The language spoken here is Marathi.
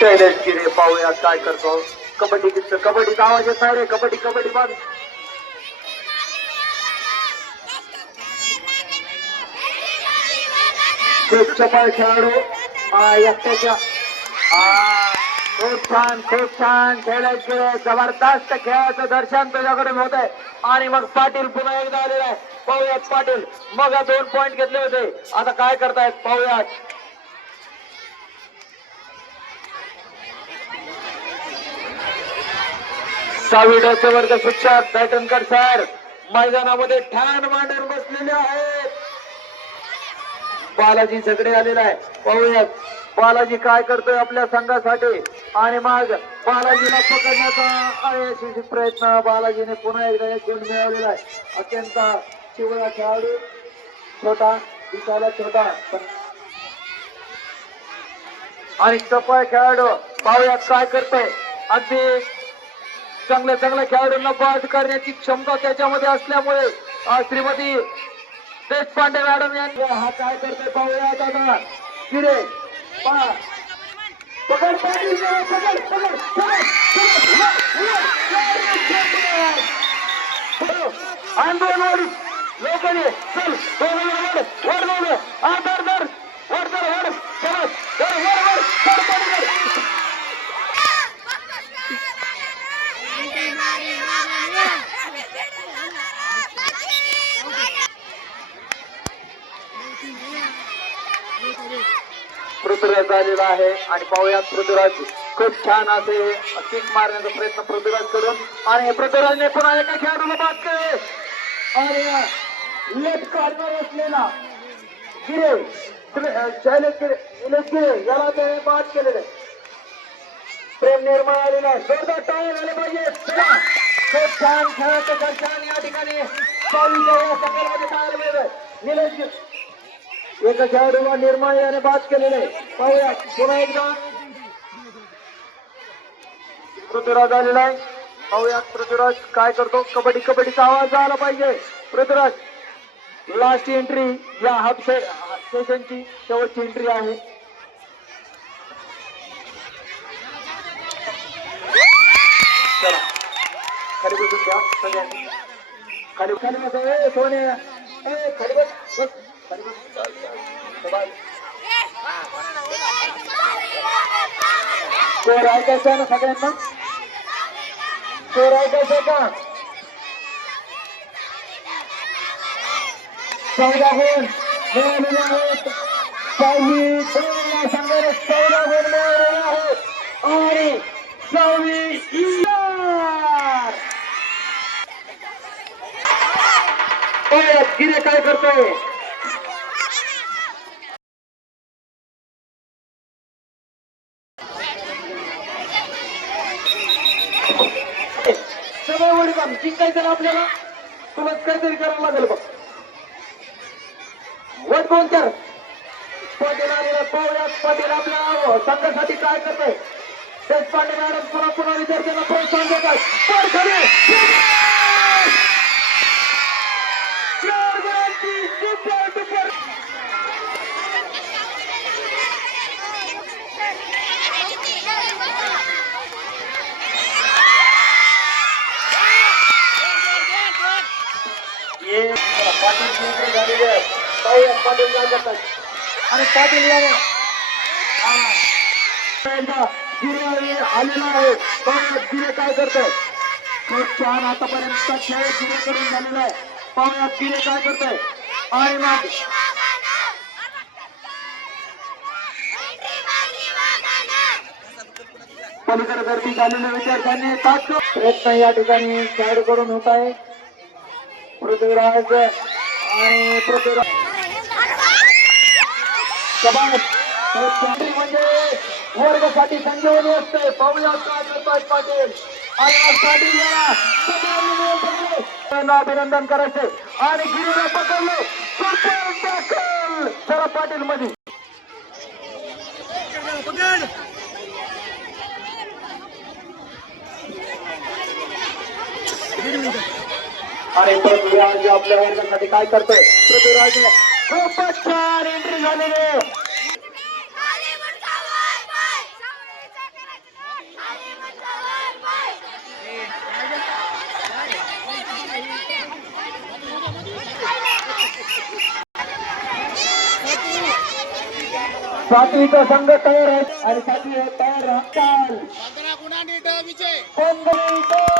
शैलेश गिरे पाहूया काय करतो. कबड्डी किस्त कबड्डीचा आवाज येत नाही रे कबड्डी कबड्डी बांध खूप खेळाडू. एकट्याच्या. खूप छान खूप छान. खेळायच खेळत जबरदस्त खेळाचं दर्शन तुझ्याकडे होत आहे आणि मग पाटील पुन्हा एकदा आलेला आहे. पाहूयात पाटील. मग दोन पॉइंट घेतले होते. आता काय करतायत? पाहूयात. सहावी डोसे वर्ग शिक्षक दैटनकर सर मैदानामध्ये ठाण मांडून बसलेले आहेत. बालाजी झगडे आलेला आहे पाहूयात बालाजी काय करतोय आपल्या संघासाठी? आणि मग बालाजीला पकडण्याचा अयशस्वी प्रयत्न बालाजीने पुन्हा एकदा एक गुण मिळवलेला आहे. अत्यंत शिवळा खेळाडू छोटा दिसायला छोटा आणि चपळ खेळाडू. पाहूयात काय करतोय. अगदी चांगल्या चांगल्या खेळाडूंना बाद करण्याची क्षमता त्याच्यामध्ये असल्यामुळे श्रीमती देशपांडे मॅडम यांनी हा काय करते पाहूया दादा किरे पहा. पकड पाटील पकड पकड पकड, पकड. दोन वर लवकर चल दोन वर पृथ्वीराज आलेला आहे. आणि पाहूयात पृथ्वीराज. खूप छान असे किक मारण्याचा प्रयत्न पृथ्वीराज करून आणि पृथ्वीराजने पुन्हा एका खेळाडूला बाद केले. आणि लेफ्ट कॉर्नर असलेला गिरे शैलेश गिरे निलेश गिरे याला त्याने बाद केलेले. प्रेम निर्माण आलेला जोरदार टायर झाले पाहिजे. चला. खूप छान खेळाचं दर्शन या ठिकाणी. निलेश गिरे एका खेळाडूला निर्माण याने बाद केलेले. पाहूया पुन्हा एकदा. पृथ्वीराज आलेला आहे. पाहूया पृथ्वीराज काय करतो? कबड्डी कबड्डीचा आवाज आला पाहिजे. पृथ्वीराज लास्ट एंट्री या हाफ सेशनची शेवटची एंट्री आहे. चला. खाली बसून घ्या सगळ्यांनी. खाली खाली बस. सोने खाली बस. बस खाली बस बाय चोर ऐकायचं आहे ना सगळ्यांना चोर ऐकायचं का चौदा गुण मिळालेले आहेत सहावी दोन संघाने चौदा गुण मिळालेले आहेत आणि सहावी इयर ए, गिरे काय करतोय काय वडील आम्ही जिंकायचं ना आपल्याला तुलाच काहीतरी करावं लागेल बघ. वट कोण कर? पाटील आलेला पाहुयात पाटील आपल्या संघासाठी काय करतोय? देशपांडे मॅडम पुन्हा पुन्हा विद्यार्थ्यांना प्रोत्साहन देतात पाटील जिंकले झालेले आहेत पाहुयात पाटील काय करतात आणि पाटील आलेला आहे पाहुयात गिरे काय करतोय खूप छान आतापर्यंत खेळ गिरे करून झालेला आहे पाहुयात गिरे काय करतोय आणि मग पलीकडे गर्दी झालेल्या विद्यार्थ्यांनी तात्काळ प्रयत्न या ठिकाणी खेळ करून होत आहे. पृथ्वीराज आणि म्हणजे वर्गासाठी संजीवनी असते. पाहूया पाटील. आणि पाटील अभिनंदन करायचे. आणि गिरीला पकडले. सुपर पाटील मध्ये अरे पृथ्वीराज आपल्या वर काय करतोय पृथ्वीराजने खूपच छान एंट्री झालेली सातवीचा संघ तयार आहे आणि सातवी तयार राहतात विजय